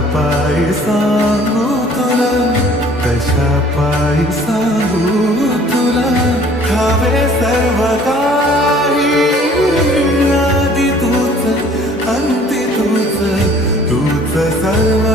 पायी सांगू तुला, कशा पायी सांगू तुला, हवे सर्व काही, आधी तूच अंती तूच, तूच सर्व